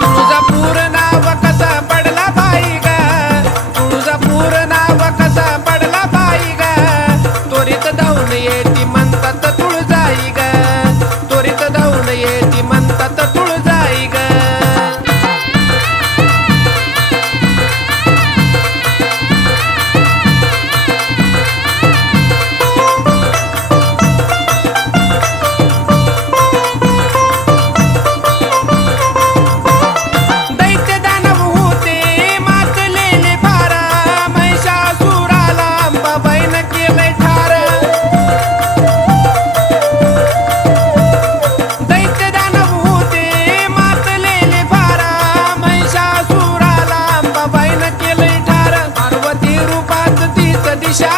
तुळजापूर नाव कसा पडला बाई ग, तुळजापूर नाव कसा पडला बाई ग, त्वरित धावून येती म्हणतात तुळजाई ग, त्वरित धावून येती म्हणतात तुळजाई ग. दैत्य दानव होते मातलेले फार, महिषासुराला अंबाबाईनं केलंय ठार. दैत्य दानव होते मातलेले फार, महिषासुराला अंबाबाईनं केलंय ठार. पार्वती रूपात तीच दिशा